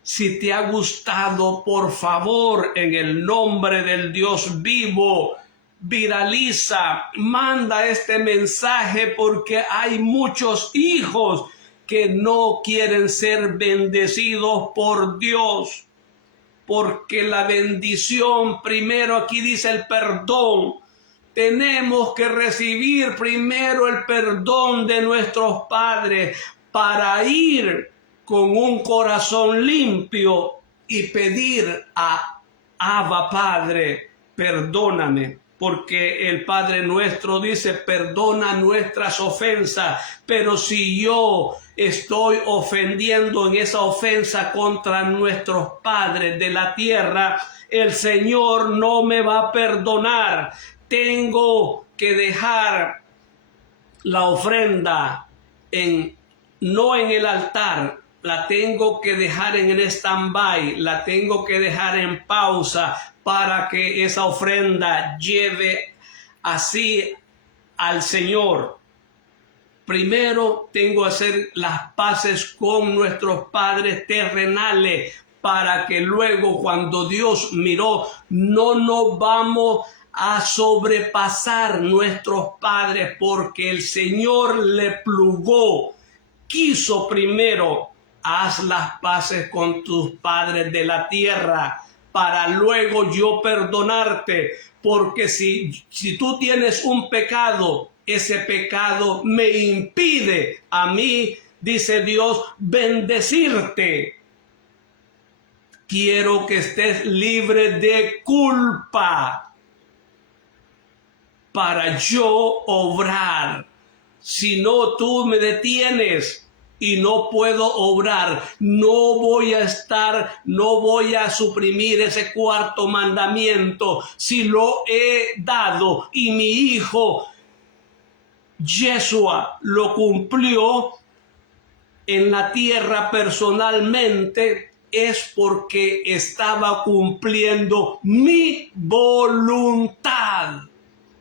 Si te ha gustado, por favor, en el nombre del Dios vivo, viraliza, manda este mensaje, porque hay muchos hijos que no quieren ser bendecidos por Dios. Porque la bendición, primero aquí dice el perdón. Tenemos que recibir primero el perdón de nuestros padres para ir con un corazón limpio y pedir a Abba Padre, perdóname. porque el Padre nuestro dice, perdona nuestras ofensas, pero si yo estoy ofendiendo en esa ofensa contra nuestros padres de la tierra, el Señor no me va a perdonar. Tengo que dejar la ofrenda no en el altar, la tengo que dejar en el stand-by, la tengo que dejar en pausa para que esa ofrenda lleve así al Señor. Primero tengo que hacer las paces con nuestros padres terrenales para que luego cuando Dios miró, no nos vamos a sobrepasar nuestros padres, porque el Señor le plugó, quiso primero, haz las paces con tus padres de la tierra para luego yo perdonarte, porque si tú tienes un pecado, ese pecado me impide a mí, dice Dios, bendecirte. Quiero que estés libre de culpa para yo obrar. Si no, tú me detienes y no puedo obrar. No voy a suprimir ese cuarto mandamiento si lo he dado y mi hijo Yeshua lo cumplió en la tierra personalmente, es porque estaba cumpliendo mi voluntad.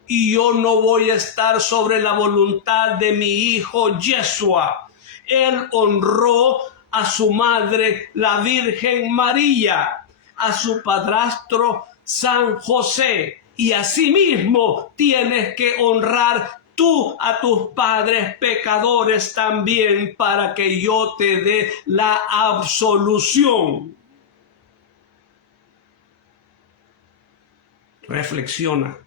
Y yo no voy a estar sobre la voluntad de mi hijo Yeshua. Él honró a su madre, la Virgen María, a su padrastro San José. Y asimismo tienes que honrar tú a tus padres pecadores también, para que yo te dé la absolución. Reflexiona.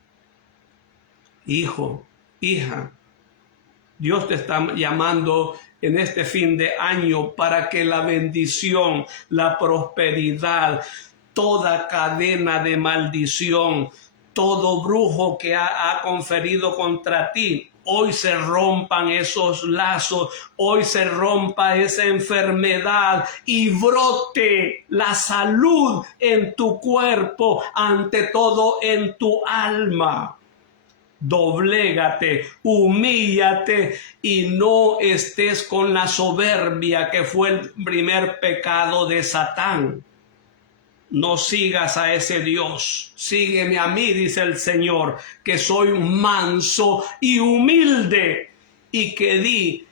Hijo, hija, Dios te está llamando en este fin de año para que la bendición, la prosperidad, toda cadena de maldición, todo brujo que ha conferido contra ti, hoy se rompan esos lazos, hoy se rompa esa enfermedad y brote la salud en tu cuerpo, ante todo en tu alma. Doblégate, humíllate y no estés con la soberbia que fue el primer pecado de Satán. No sigas a ese Dios, sígueme a mí, dice el Señor, que soy manso y humilde y que di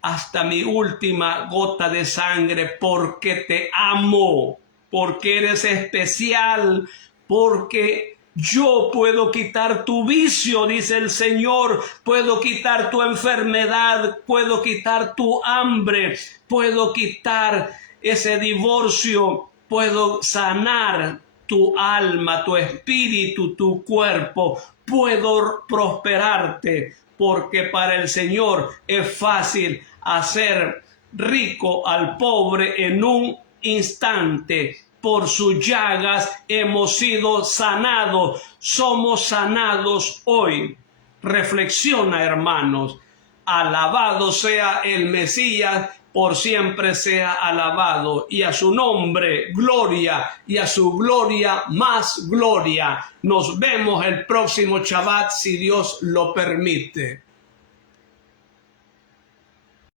hasta mi última gota de sangre porque te amo, porque eres especial, porque yo puedo quitar tu vicio, dice el Señor, puedo quitar tu enfermedad, puedo quitar tu hambre, puedo quitar ese divorcio, puedo sanar tu alma, tu espíritu, tu cuerpo, puedo prosperarte, porque para el Señor es fácil hacer rico al pobre en un instante. Por sus llagas hemos sido sanados, somos sanados hoy. Reflexiona, hermanos, alabado sea el Mesías, por siempre sea alabado, y a su nombre gloria, y a su gloria más gloria. Nos vemos el próximo Shabbat, si Dios lo permite.